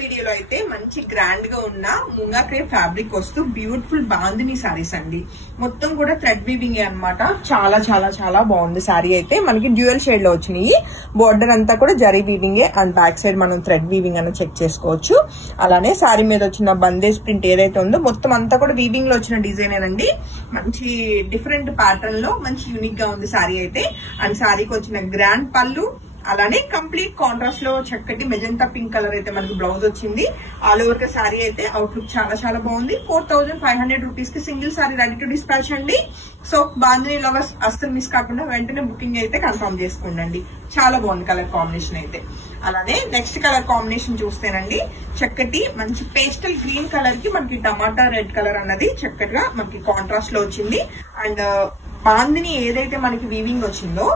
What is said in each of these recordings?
వీడియోలో అయితే మంచి గ్రాండ్ గా ఉన్న ముంగా క్రేప్ ఫ్యాబ్రిక్ వస్తూ బ్యూటిఫుల్ బాందిని సారీస్ అండి. మొత్తం కూడా థ్రెడ్ వీవింగ్ అన్నమాట. చాలా చాలా చాలా బాగుంది సారీ అయితే. మనకి డ్యూయల్ షేడ్ లో వచ్చినాయి. బోర్డర్ అంతా కూడా zari weaving and back side మనం థ్రెడ్ వీవింగ్ అని చెక్ చేసుకోవచ్చు. అలానే సారీ మీద వచ్చిన బందేజ్ ప్రింట్ ఏదైతే ఉందో మొత్తం అంతా కూడా వీవింగ్ లో వచ్చిన డిజైన్ ఏనండి. మంచి డిఫరెంట్ ప్యాటర్న్ లో మంచి యూనిక్ గా ఉంది సారీ అయితే. అండ్ సారీకి వచ్చిన గ్రాండ్ పళ్ళు, అలానే కంప్లీట్ కాంట్రాస్ట్ లో చక్కటి మెజెంటా పింక్ కలర్ అయితే మనకి బ్లౌజ్ వచ్చింది. ఆల్ ఓవర్ గా సారీ అయితే అవుట్లుక్ చాలా చాలా బాగుంది. 4500 రూపీస్ కి single sorry ready to dispatch అండి. సో బాందిని లవర్స్ అస్సలు మిస్ కాకుండా వెంటనే బుకింగ్ అయితే కన్ఫర్మ్ చేసుకోండి. చాలా బాగుంది కలర్ కాంబినేషన్ అయితే. అలానే నెక్స్ట్ కలర్ కాంబినేషన్ చూస్తేనండి, చక్కటి మంచి పేస్టల్ గ్రీన్ కలర్ కి మనకి టమాటా రెడ్ కలర్ అన్నది చక్కటిగా మనకి కాంట్రాస్ట్ లో వచ్చింది. అండ్ బాందిని ఏదైతే మనకి వీవింగ్ వచ్చిందో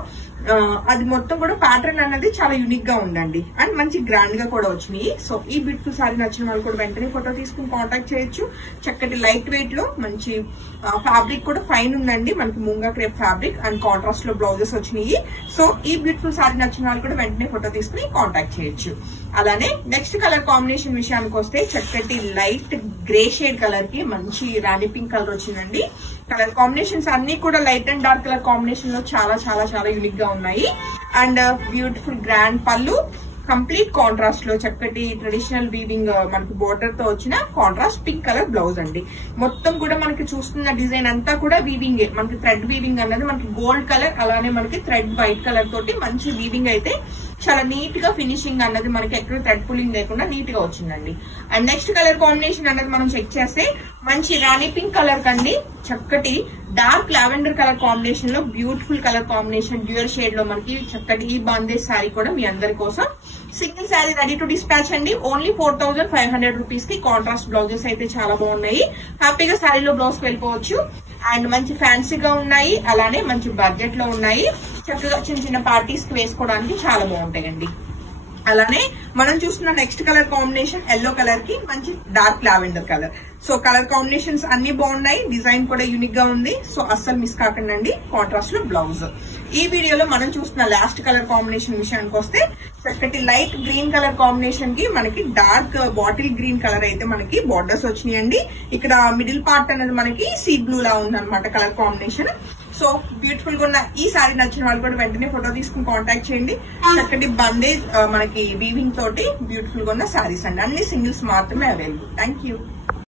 అది మొత్తం కూడా ప్యాటర్న్ అన్నది చాలా యూనిక్ గా ఉందండి. అండ్ మంచి గ్రాండ్ గా కూడా వచ్చినాయి. సో ఈ బ్యూటిఫుల్ సారీ నచ్చిన వాళ్ళు కూడా వెంటనే ఫోటో తీసుకుని కాంటాక్ట్ చేయొచ్చు. చక్కటి లైట్ వెయిట్ లో మంచి ఫ్యాబ్రిక్ కూడా ఫైన్ ఉందండి. మనకి munga crepe fabric and contrast లో బ్లౌజెస్ వచ్చినాయి. సో ఈ బ్యూటిఫుల్ సారీ నచ్చిన వాళ్ళు కూడా వెంటనే ఫోటో తీసుకుని కాంటాక్ట్ చేయొచ్చు. అలానే నెక్స్ట్ కలర్ కాంబినేషన్ విషయానికి వస్తే చక్కటి లైట్ గ్రే షేడ్ కలర్ కి మంచి రాణి పింక్ కలర్ వచ్చిందండి. కలర్ కాంబినేషన్స్ అన్ని కూడా light and dark colour combination లో చాలా చాలా చాలా యూనిక్ గా ఉన్నాయి. అండ్ బ్యూటిఫుల్ గ్రాండ్ పళ్ళు, కంప్లీట్ కాంట్రాస్ట్ లో చక్కటి ట్రెడిషనల్ వీవింగ్ మనకి బోర్డర్ తో వచ్చిన కాంట్రాస్ట్ పింక్ కలర్ బ్లౌజ్ అండి. మొత్తం కూడా మనకి చూస్తున్న డిజైన్ అంతా కూడా వీవింగ్, మనకి థ్రెడ్ వీవింగ్ అన్నది మనకి గోల్డ్ కలర్, అలానే మనకి థ్రెడ్ వైట్ కలర్ తోటి మంచి వీవింగ్ అయితే చాలా నీట్ గా ఫినిషింగ్ అన్నది మనకి ఎక్కడ థ్రెడ్ పుల్లింగ్ లేకుండా నీట్ గా వచ్చిందండి. అండ్ నెక్స్ట్ కలర్ కాంబినేషన్ అన్నది మనం చెక్ చేస్తే మంచి రాణి పింక్ కలర్ కండి చక్కటి డార్క్ లావెండర్ కలర్ కాంబినేషన్ లో beautiful colour combination dual shade లో మనకి చక్కటి ఈ బాందేజ్ శారీ కూడా మీ అందరి కోసం single sari ready to dispatch అండి. ఓన్లీ 4500 రూపీస్ కి కాంట్రాస్ట్ బ్లౌజెస్ అయితే చాలా బాగున్నాయి. హ్యాపీగా శారీలో బ్లౌజ్ వెళ్ళిపోవచ్చు. అండ్ మంచి ఫ్యాన్సీగా ఉన్నాయి, అలానే మంచి బడ్జెట్ లో ఉన్నాయి. చక్కగా చిన్న చిన్న పార్టీస్ కి వేసుకోవడానికి చాలా బాగుంటాయండి. అలానే మనం చూస్తున్న next colour combination yellow colour కి మంచి dark lavender colour. So colour combinations అన్ని బాగున్నాయి, డిజైన్ కూడా యూనిక్ గా ఉంది. సో అస్సలు మిస్ కాకండి కాంట్రాస్ట్ లో బ్లౌజ్. ఈ వీడియోలో మనం చూస్తున్న లాస్ట్ కలర్ కాంబినేషన్ విషయానికి వస్తే చక్కటి లైట్ గ్రీన్ కలర్ కాంబినేషన్ కి మనకి డార్క్ బాటిల్ గ్రీన్ కలర్ అయితే మనకి బార్డర్స్ వచ్చినాయండి. ఇక్కడ మిడిల్ పార్ట్ అనేది మనకి సీ బ్లూ లా ఉందన్నమాట కలర్ కాంబినేషన్. సో బ్యూటిఫుల్ గా ఉన్న ఈ సారీ నచ్చిన వాళ్ళు కూడా వెంటనే ఫోటో తీసుకుని కాంటాక్ట్ చేయండి. చక్కటి బందేజ్ మనకి వీవింగ్ తోటి బ్యూటిఫుల్ గా ఉన్న సారీస్ అండి. అన్ని సింగిల్స్ మాత్రమే అవైలబుల్. Thank you.